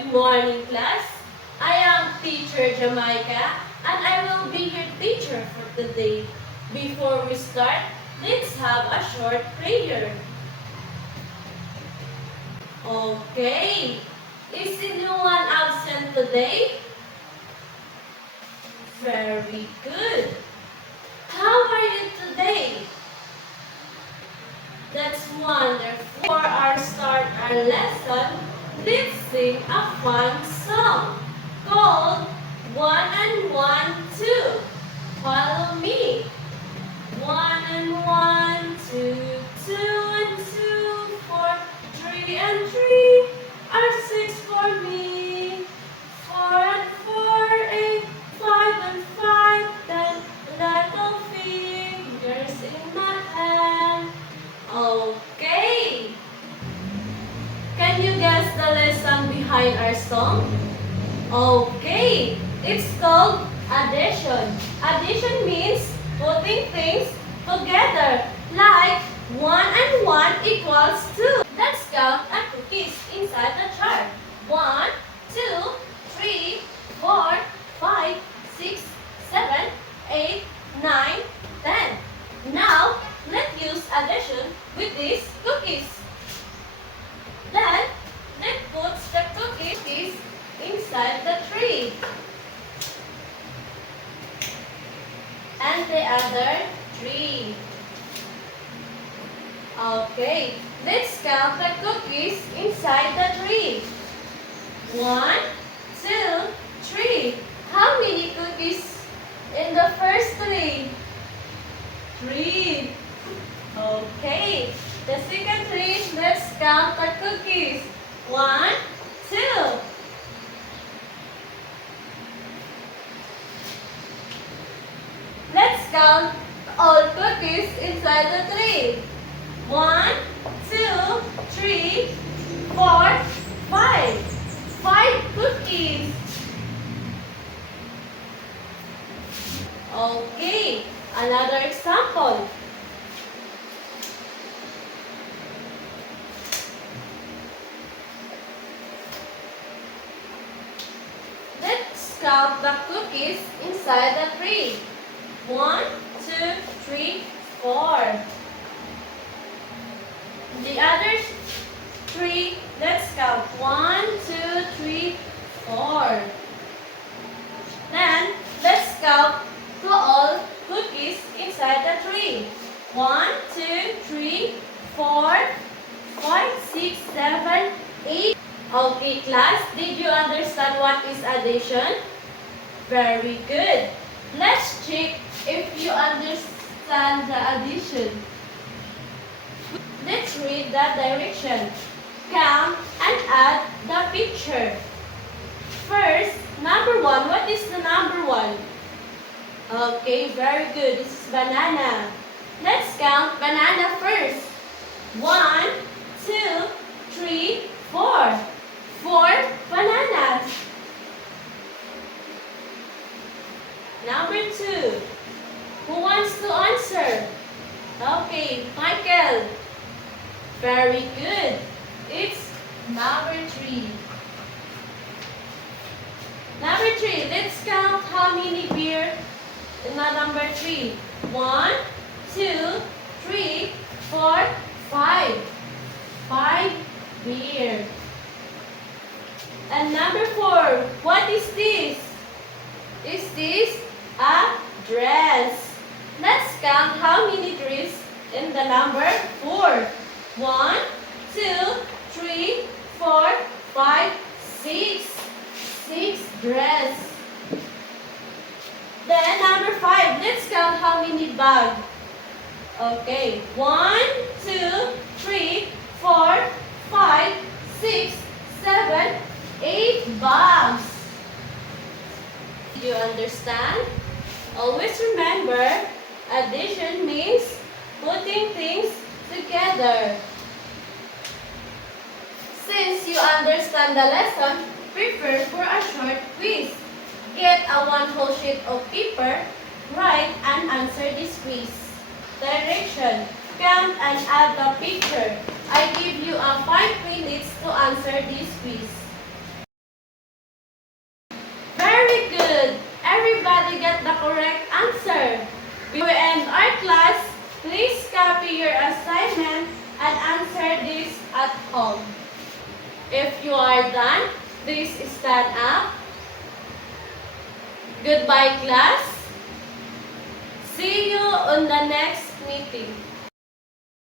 Good morning, class. I am Teacher Jamaica, and I will be your teacher for today. Before we start, let's have a short prayer. Okay. Is anyone absent today? Very good. How are you today? That's wonderful. For our start our lesson, let's sing a fun song called 1 and 1, 2. Follow me. 1 and 1, 2, 2 and 2, 4, 3 and 3 are 6 for me. 4 and 4, 8, 5 and 5, 10 little fingers in my hand. Okay. Can you guess the lesson behind our song? Okay. It's called addition. Addition means putting things together. Like 1 and 1 equals 2. Let's count our cookies inside the chart. 1, 2, 3, 4, 5, 6, 7, 8, 9, 10. Now, let's use addition with these cookies. Then, let's put the cookies inside the tree. And the other 3. Okay, let's count the cookies inside the tree. 1, 2, 3. How many cookies in the first tree? 3. Okay, the second tree, let's count the cookies. 1, 2. Let's count all cookies inside the tree. 1, 2, 3, 4, 5. 5 cookies. Okay, another example. Let's count the cookies inside the tree. 1, 2, 3, 4. The other 3, let's count. 1, 2, 3, 4. Then, let's count to all cookies inside the tree. 1, 2, 3, 4, 5, 6, 7, 8. Okay, class, did you understand what is addition? Very good. Let's check if you understand the addition. Let's read the direction. Count and add the picture. First, number 1. What is the number 1? Okay, very good. This is banana. Let's count banana first. 1, 2, 3, 4. 4 bananas. Number 2. Who wants to answer? Okay, Michael. Very good. It's number 3. Number 3. Let's count how many beer in the number 3. 1, 2, 3, 4, 5. 5 beer. And number 4. What is this? Is this a dress? Let's count how many dresses in the number 4. 1, 2, 3, 4, 5, 6. 6 dress. Then number 5. Let's count how many bags. Okay. 1, 2, 3, 4, 5, 6, 7, 8 bags. Do you understand? Always remember, addition means putting things together. Since you understand the lesson, prepare for a short quiz. Get a 1 whole sheet of paper, write and answer this quiz. Direction. Count and add the picture. I give you a 5 minutes to answer this quiz. correct answer. Before we end our class, please copy your assignment and answer this at home. If you are done, please stand up. Goodbye, class. See you on the next meeting.